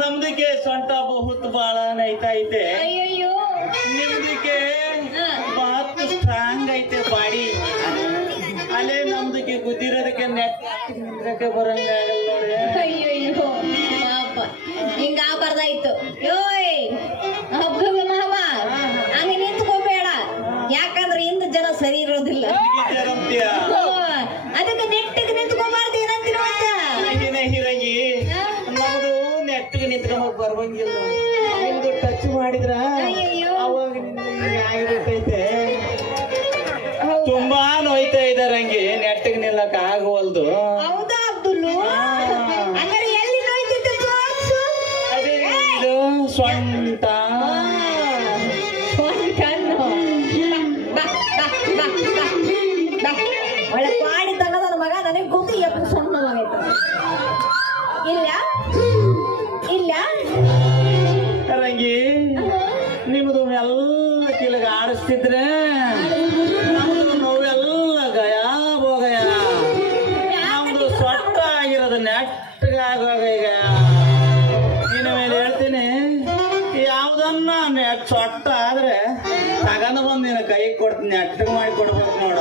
ನಮ್ದಕ್ಕೆ ಸೊಂಟ ಬಹುತ್ ಬಾಳ ನೈತೈತೆ. ಅಯ್ಯಯ್ಯೋ ನಿಮ್ದಕ್ಕೆ ಬಾತ್ ಸ್ಟ್ರಾಂಗ್ ಐತೆ ಬಾಡಿ. ಅಲ್ಲೇ ನಮ್ದಕ್ಕೆ ಗುದ್ದಿರೋದಕ್ಕೆ ನಿಂದ್ರಕ್ಕೆ ಬರಂಗಾಗಲ್ಲ ನೋಡಿ. ಅಯ್ಯಯ್ಯೋ ಪಾಪ ಹಿಂಗ ಆಗ್ಬಾರ್ದಾಯ್ತು. ಯೋಯ್ ಹಬ್ಬ ಮಾವ ಹಂಗೆ ನಿಂತ್ಕೋಬೇಡ, ಯಾಕಂದ್ರೆ ಇಂದ ಜನ ಸರಿ ಇರೋದಿಲ್ಲ. ಅದಕ್ಕೆ ನೆಟ್ಟಿಗೆ ನಿಂತ್ಕೋಬಾರ್ದು. ಏನಂತೀರ ಹಿರಂಗಿ ನಮ್ದು ನೆಟ್ಟಿಗೆ ನಿಂತ್ಕೊಂಡ್ ಬರುವಂಗಿಲ್ಲ. ನಿಮ್ದು ಟಚ್ ಮಾಡಿದ್ರ ಅವಾಗ ಆಗಿಬಿಟ್ಟೈತೆ. ತುಂಬಾ ನೋಯ್ತಾ ಇದಾರಂಗಿ, ನೆಟ್ಟಿಗೆ ನಿಲ್ಲಕ್ ಆಗವಲ್ದು. ಹೌದಾ ಅಬ್ದುಲ್ಲು? ಹಂಗಾರೆ ಎಲ್ಲಿ ನೋಯ್ತಿತ್ತು ತೋರ್ಸು. ಅದೇ ಇದು ಸೊಂಟ. ಒಳ್ಳೆ ಪಾಡಿ ತನ್ನ ಮಗ ನನಗೆ ಗೊತ್ತು. ಎಪ್ಪ ಸಣ್ಣ ಮಗ ಇಲ್ಲ ಇಲ್ಲ ರಂಗಿ, ನಿಮ್ದು ಎಲ್ಲ ಕಿಲಗ ಆಡಿಸ್ತಿದ್ರೆ ನಮ್ದು ನೋವೆಲ್ಲ ಗಯ ಹೋಗಯ. ನಮ್ದು ಸೊಟ್ಟ ಆಗಿರೋದು ನೆಟ್ಟಗಾಗೋಗ. ಈಗ ಇನ್ನು ಮೇಲೆ ಹೇಳ್ತೀನಿ, ಯಾವ್ದನ್ನ ನೆಟ್ ಸೊಟ್ಟ ಆದ್ರೆ ತಗೊಂಡು ಬಂದು ನಿನ್ನ ಕೈ ಕೊಡ್ತೀನಿ, ನೆಟ್ಟಗೆ ಮಾಡಿ ಕೊಡ್ಬೇಕು ನೋಡ.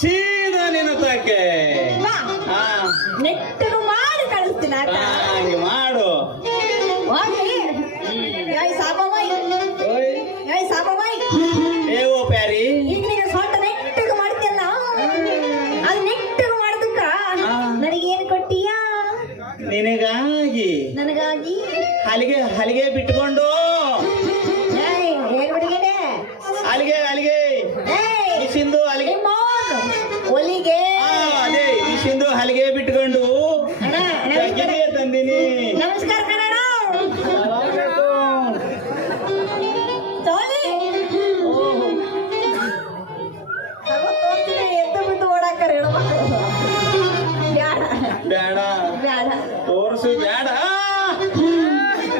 ಸೀದಾ ನಿನ್ನ ತಾಕೆ ನೆಟ್ಟಗೆ ಮಾಡಿ ಕಳಿಸ್ತೀನಿ. ಹಂಗೆ ಮಾಡು. ಏವೋ ಪ್ಯಾರಿ, ಈಗ ನೀನು ಸೊಂಟ ನೆಟ್ಟಗೆ ಮಾಡ್ತೀಯಲ್ಲ, ಅದು ನೆಟ್ಟಗೆ ಮಾಡೋದಕ್ಕ ನನಗೇನು ಕೊಟ್ಟಿಯಾ? ನಿನಗಾಗಿ ನನಗಾಗಿ ಹಲಿಗೆ ಬಿಟ್ಕೊಂಡು ಏನ್ ಬಿಡುಗಡೆ ಹಲಿಗೆ ಸಿಂಧು ಹಲಿಗೆ ಒಲಿಗೆ ಅದೇ ಈ ಸಿಂಧು ಹಲಿಗೆ ಬಿಟ್ಕೊಂಡು ತಂದಿನಿ. ನಮಸ್ಕಾರ ಕನ್ನಡ. ಎದ್ದು ಬಿದ್ದು ಓಡಾಕರ ಬೇಡ ತೋರ್ಸು, ಬೇಡ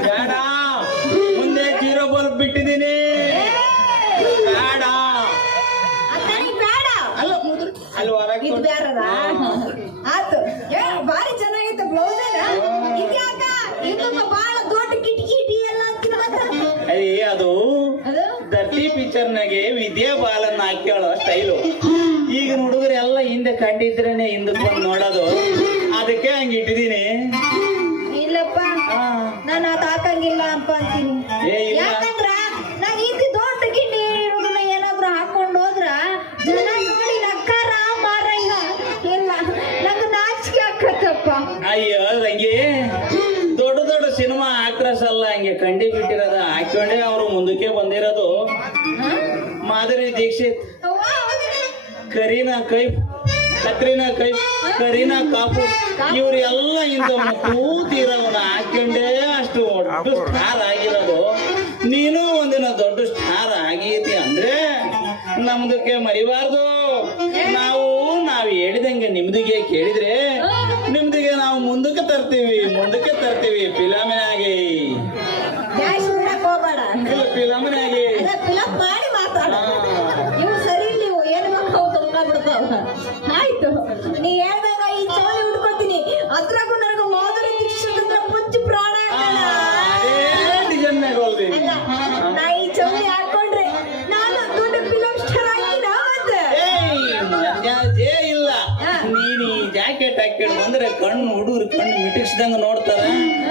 ಬೇಡ. ಮುಂದೆ ಜೀರೋ ಬಲ್ಬ್ ಬಿಟ್ಟಿದ್ದೀನಿ. ಬೇಡ ಅಲ್ಲ ಅಲ್ಲಿ ಹೊರಗೆ ಇದು ಬ್ಯಾರದ ಆತು. ಬಾರಿ ಚೆನ್ನಾಗಿತ್ತು ಬ್ಲೌಸ್. ಇದ್ಯಾಕ ಇದೊಂದು ಬಾಳ ದೊಡ್ಡ ಕಿಟಕಿ ಎಲ್ಲ ಅಯ್ಯ, ಅದು ದರ್ಟಿ ಪಿಕ್ಚರ್ನಾಗೆ ವಿದ್ಯಾ ಬಾಲನ್ನ ಹಾಕ್ಯಾಳೋ ಸ್ಟೈಲು. ಈಗ ಹುಡುಗರು ಎಲ್ಲ ಹಿಂದೆ ಕಂಡಿದ್ರೇನೆ ಹಿಂದಕ್ಕೆ ಬಂದು ನೋಡೋದು. ಅದಕ್ಕೆ ಹಂಗೆ ಇಟ್ಟಿದ್ದೀನಿ. ಇಲ್ಲಪ್ಪ, ನಾನು ಅದು ಹಾಕಂಗಿಲ್ಲ ಅಪ್ಪ ಅಂತೀನಿ. ಯಾಕಂದ್ರ ನಾನು ಇದು ದೊಡ್ಡ ಗಿಡ್ಡಿ ಇರೋದನ್ನ ಏನಾದ್ರು ಹಾಕೊಂಡು ಹೋದ್ರ ಜನ ನೋಡಿ ನಕ್ಕಾರ ಮಾರಯ್ಯ. ಇಲ್ಲ, ನಂಗೆ ನಾಚಿಕೆ ಆಕತ್ತಪ್ಪ. ಅಯ್ಯೋ ಹಂಗೆ ದೊಡ್ಡ ದೊಡ್ಡ ಸಿನಿಮಾ ಆಕ್ಟ್ರೆಸ್ ಅಲ್ಲ ಹಂಗೆ ಕಂಡಿ ಬಿಟ್ಟಿರೋದ ಹಾಕೊಂಡೆ ಅವರು ಮುಂದಕ್ಕೆ ಬಂದಿರೋದು. ಮಾಧುರಿ ದೀಕ್ಷಿತ್, ಕರೀನಾ ಕೈಫ್, ಕರೀನಾ ಕಾಪೂರ್, ಇವ್ರೆಲ್ಲ ಇಂಥ ಕೂತಿರೋವನ್ನ ಹಾಕೊಂಡೇ ಅಷ್ಟು ದೊಡ್ಡ ಸ್ಟಾರ್ ಆಗಿರೋದು. ನೀನು ಒಂದಿನ ದೊಡ್ಡ ಸ್ಟಾರ್ ಆಗೈತಿ ಅಂದ್ರೆ ನಮ್ದಕ್ಕೆ ಮರಿಬಾರ್ದು. ನಾವು ಹೇಳಿದಂಗೆ ನಿಮ್ದಿಗೆ ಕೇಳಿದ್ರೆ ನಿಮ್ದಿಗೆ ನಾವು ಮುಂದಕ್ಕೆ ತರ್ತೀವಿ ಫಿಲಮಿನಾಗೆ. ಫಿಲಮಿನಾಗೆ ಮಾಡಿ ಮಾತಾಡ. ಇವು ಸರಿ, ನೀವು ಏನು ಬಿಡ್ತಾವ. ಆಯ್ತು, ನೀ ಹೇಳ್ದಾಗ ಈ ಚೌಲಿ ಉಟ್ಕೊತೀನಿ. ಅದ್ರಾಗೂ ನನಗೆ ಮಾಧುರಿ ದೀಕ್ಷಿತ್ ಅಂದ್ರೆ ಮುಚ್ಚು ಪ್ರಾಣ. ನಾ ಈ ಚೌಲಿ ಹಾಕೊಂಡ್ರೆ ನಾನು ದೊಡ್ಡ ಫಿಲಮ್ ಸ್ಟಾರ್ ಆಗಿನ. ಇಲ್ಲ, ನೀನು ಈ ಜಾಕೆಟ್ ಹಾಕೊಂಡು ಬಂದ್ರೆ ಹುಡುಗರು ಕಣ್ಣು ಮಿಟಿಕ್ಸ್ದಂಗ ನೋಡ್ತಾರ.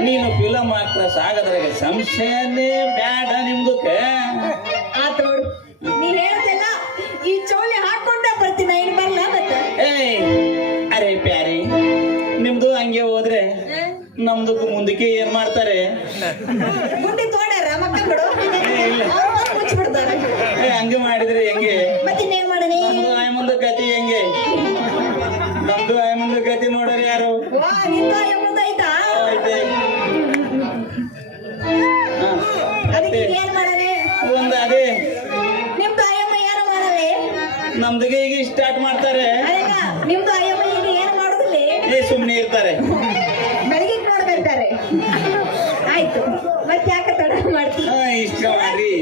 ನೀನು ಫಿಲಮ್ ಆಕ್ಟ್ರೆಸ್ ಆಗೋದ್ರಾಗ ಸಂಶಯನೇ ಬೇಡ ನಿಮ್ದಕ್ಕೆ. ಆತ ನೋಡು, ನೀ ಹೇಳ್ದಲ್ಲ ಈ ಚೌಲಿ ಹಾಕೊಂಡ ಬರ್ತೀನಿ. ಇನ್ ಬರಲ್ಲ ಮತ್ತೆ. ಅರೆ ಪ್ಯಾರಿ, ನಿಮ್ದು ಹಂಗೆ ಹೋದ್ರೆ ನಮ್ದಕ್ಕೂ ಮುಂದಕ್ಕೆ ಏನ್ ಮಾಡ್ತಾರೆ? ಗುಂಡಿ ತೋಡ್ಯಾರ ಮಕ್ಕಳು ಮುಚ್ಚಿಬಿಡ್ತಾರೆ. ಹಂಗೆ ಮಾಡಿದ್ರೆ ಹೆಂಗೆ? ಮತ್ತಿನ್ನೇನ್ ಮಾಡನಿ? ಮುಂದೆ ಕತಿ ಹೆಂಗೆ? ನಮ್ದು ಮುಂದೆ ಕತಿ ನೋಡ್ರಿ ಯಾರು? ಆಯ್ತಾ? ಏನ್ ಮಾಡನೆ? ಒಂದು ಅದೇ ನಿಮ್ದು ಅಯ್ಯಮ್ಮ ಏನು ಮಾಡಲಿ? ನಮ್ದಿಗೆ ಈಗ ಸ್ಟಾರ್ಟ್ ಮಾಡ್ತಾರೆ. ನಿಮ್ದು ಅಯ್ಯಮ್ಮ ಈಗ ಏನು ಮಾಡುದಿಲ್ಲ, ಸುಮ್ನೆ ಇರ್ತಾರೆ. ಬೆಳಗ್ಗೆ ನೋಡ್ಬೇಕ್ತಾರೆ. ಆಯ್ತು, ಮತ್ತೆ ಯಾಕೆ ತಡ ಮಾಡ್ತೀವಿ? ಇಷ್ಟ ಮಾಡ್ರಿ.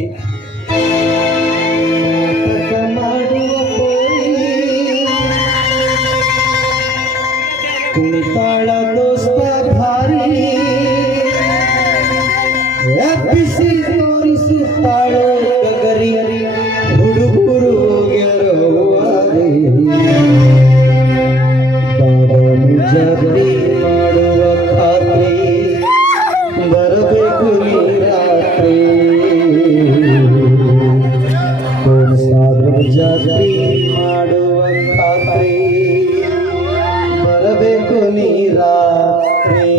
ತೋರಿಸುತ್ತಾಳೋ ಗಗರಿ ಹುಡುಗರು ಗೆಲ್ಲುವಾರೆ ಜಾತ್ರೆ ಮಾಡುವ ಖಾತ್ರಿ ಬರಬೇಕು ನೀ ರಾತ್ರಿ ಜಾತ್ರೆ ಮಾಡುವ ಖಾತ್ರಿ ಬರಬೇಕು ನೀ ರಾತ್ರಿ